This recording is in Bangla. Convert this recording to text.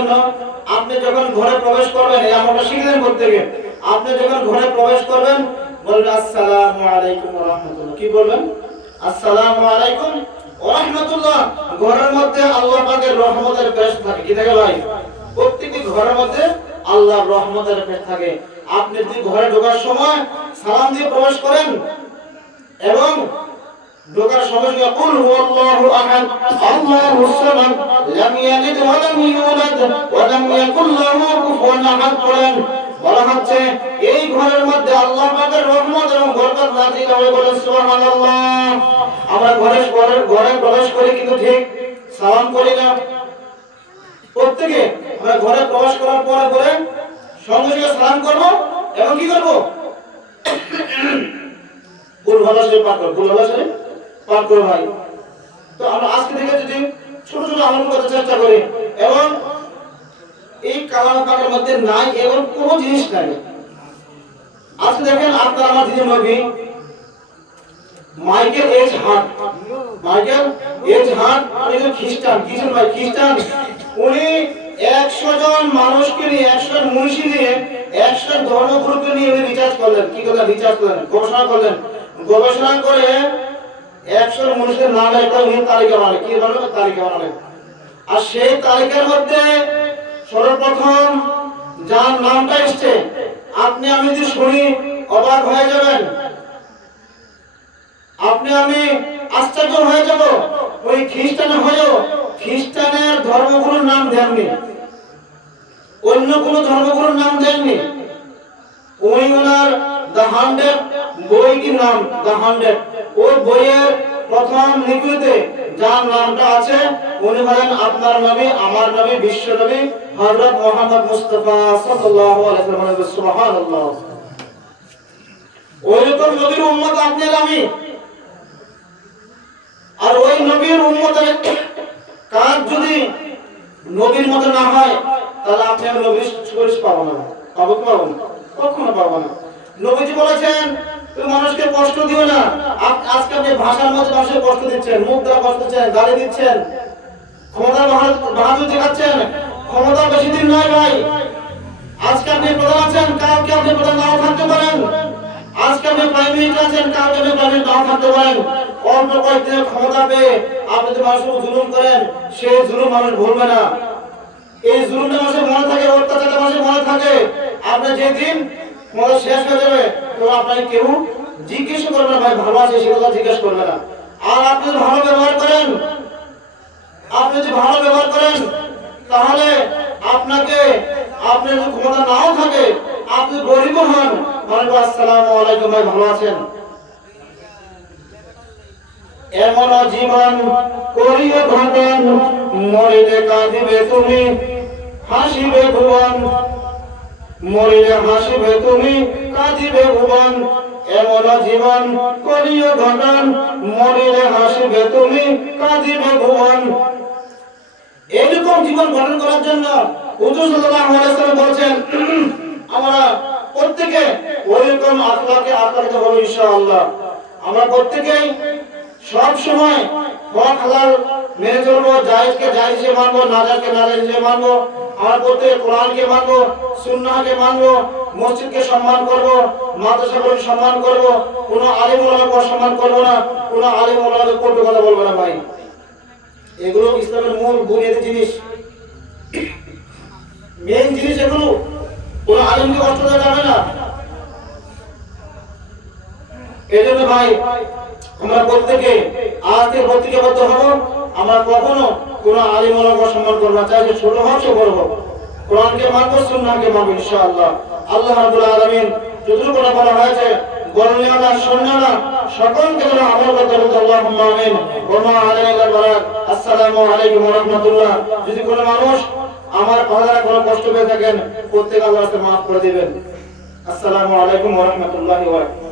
জন্য আপনি যখন ঘরে প্রবেশ করবেন, এই আমলটা শিখলেন প্রত্যেকে। আপনি যখন ঘরে প্রবেশ করবেন বলবেন আসসালামু আলাইকুম ওয়া রাহমাতুল্লাহ। কি বলবেন? আসসালামু আলাইকুম ওয়া রাহমাতুল্লাহ। ঘরের মধ্যে আল্লাহ পাকের রহমতের পেশ থাকে। কি থাকে ভাই? প্রত্যেকটি ঘরের মধ্যে আল্লাহর রহমতের পেশ থাকে। আপনি যদি ঘরে ঢোকার সময় সালাম দিয়ে প্রবেশ করেন এবং ঢোকার সময় কুল হুয়াল্লাহু আহাদ আল্লাহুস সামাদ লাম ইয়ালিদ ওয়া লাম ইউলাদ ওয়া লাম ইয়াকুল লাহু কুফুয়ান আহাদ পড়েন। বলা হচ্ছে এই ঘরের মধ্যে আল্লাহ পাকের রহমত এবং বরকত নাযিল হবে। বলেন সুবহানাল্লাহ। আমরা ঘরে প্রবেশ করি কিন্তু ঠিক সালাম করি না। প্রত্যেকে আমরা ঘরে প্রবেশ করার পরে সঙ্গে সঙ্গে সালাম করব এবং কি করব? কুল হুয়াল্লাহু শরীফ পাঠ করব। কুল হুয়াল্লাহু শরীফ পাঠ করব ভাই। তো আমরা আজকে থেকে যদি ছোট ছোট আমল করতে চেষ্টা করি এবং এই কালাম পাকের মধ্যে নাই এমন কোনো জিনিস নাই। আজকে দেখেন আপনার আমার যিনি নবী মাইকেল এইচ হার্ট, উনি খ্রিস্টান। কিসের ভাই? খ্রিস্টান। উনি 100 জন মানুষকে নিয়ে, 100 জন মনীষী নিয়ে, 100 ধর্মগুরুকে নিয়ে উনি রিসার্চ করলেন। কি করলেন? রিসার্চ করলেন, গবেষণা করলেন। গবেষণা করে 100 মনীষীর নামে একটা উনি তালিকা বানালেন। কি বানালেন? তালিকা বানালেন। আর সেই তালিকার মধ্যে সর্বপ্রথম যার নামটা এসছে, আপনি আমি যদি শুনি অবাক হয়ে যাবেন, আপনি আমি আশ্চর্য হয়ে যাব। ওই খ্রিস্টান হয়েও খ্রিস্টানের ধর্মগুরুর নাম দেননি, অন্য কোন ধর্মগুরুর নাম দেননি। ওই ওনার দ্য 100 বই কি নাম, দ্য 100, ওই বইয়ের প্রথম লিপিতে যার নামটা আছে উনি হলেন আপনার নবী, আমার নবী, বিশ্ব নবী হযরত মুহাম্মদ মুস্তাফা সাল্লাল্লাহু আলাইহি ওয়াসাল্লাম। সুবহানাল্লাহ। ওইরকম নবীর উম্মত আপনি আর আমি। আর ওই নবীর উম্মতের কাজ যদি নবীর মতো না হয় তাহলে আপনি আর নবীর সুপারিশ পাবো না। পাবো কি পাবো না? কখনো পাবো না। নবীজি বলেছেন তুমি মানুষকে কষ্ট দিও না। আজকে আপনি ভাষার মধ্যে মানুষকে কষ্ট দিচ্ছেন, মুখ দ্বারা কষ্ট দিচ্ছেন, গালি দিচ্ছেন, ক্ষমতার বাহাদুর দেখাচ্ছেন। ক্ষমতা বেশি দিন নয় ভাই। আজকে আপনি প্রধান আছেন, কালকে আপনি প্রধান নাও থাকতে পারেন। আজকে আপনি প্রাইম মিনিস্টার আছেন, কালকে আপনি প্রাইম মিনিস্টার নাও থাকতে পারেন। অল্প কয়েকদিনের ক্ষমতা পেয়ে আপনি যদি মানুষের উপর জুলুম করেন, সেই জুলুম মানুষ ভুলবে না। এই জুলুমটা মানুষের মনে থাকে, অত্যাচারটা মানুষের মনে থাকে। আপনার যেদিন ক্ষমতা শেষ হয়ে যাবে তো আপনাকে কেউ জিজ্ঞেস করবে না ভাই ভালো আছে, সে কথা জিজ্ঞেস করবে না। আর আপনি যদি ভালো ব্যবহার করেন, তাহলে আপনাকে, আপনার যদি ক্ষমতা নাও থাকে, আপনি গরিব হন, বলবো আসসালামু আলাইকুম ভাই ভালো আছেন। এমন জীবন করিও ঘটন, মরিলে কাঁদিবে তুমি, হাসিবে ভুবন। মরিলে হাসিবে তুমি, কাঁদিবে ভুবন। এমন জীবন করিও ঘটন, মরিলে হাসিবে তুমি, কাঁদিবে ভুবন। এরকম জীবন গঠন করার জন্য হুজুর সাল্লাল্লাহু আলাইহি ওয়াসাল্লাম বলেছেন আমরা প্রত্যেকে ওইরকম আখলাকে আখলাকিত হবো ইনশাআল্লাহ। আমরা প্রত্যেকেই সব সময় হক হালাল মেনে চলবো, জায়েজকে জায়েজ হিসেবে মানবো, নাজায়েজকে নাজায়েজ হিসেবে মানবো। আমরা প্রত্যেকে কোরআনকে মানবো, সুন্নাহকে মানবো, মসজিদকে সম্মান করবো, মাদ্রাসাগুলোকে সম্মান করবো, কোনো আলিম ওলামাকে অসম্মান করবো না, কোনো আলিম ওলামাকে কটু কথা বলবো না ভাই। এগুলো ইসলামের মূল বুনিয়াদি জিনিস, মেইন জিনিস এগুলো। কোনো আলিমকে কষ্ট দেওয়া যাবে না। এজন্য ভাই আমরা প্রত্যেকে আজ থেকে প্রতিজ্ঞাবদ্ধ হব, আমরা কখনো কোনো আলিম ওলামাকে অসম্মান করব না, চাই ছোট হোক সে বড় হোক। কোরআনকে মানবো, সুন্নাহকে মানবো ইনশাআল্লাহ। আল্লাহ রাব্বুল আলামিন যতটুকু কথা বলা হয়েছে বললেও না, শুনলেও না, সকলকে যেন আমল করতে হবে। আল্লাহুম্মা আমিন। ওয়া মা আলাইনা ইল্লাল বালাগ। আসসালামু আলাইকুম ওয়া রাহমাতুল্লাহ। যদি কোনো মানুষ আমার কথাটা কোনো কষ্ট পেয়ে থাকেন প্রত্যেক আল্লাহকে মাফ করে দিবেন। আসসালামু আলাইকুম ওয়া রাহমাতুল্লাহি ওয়া বারাকাতুহু।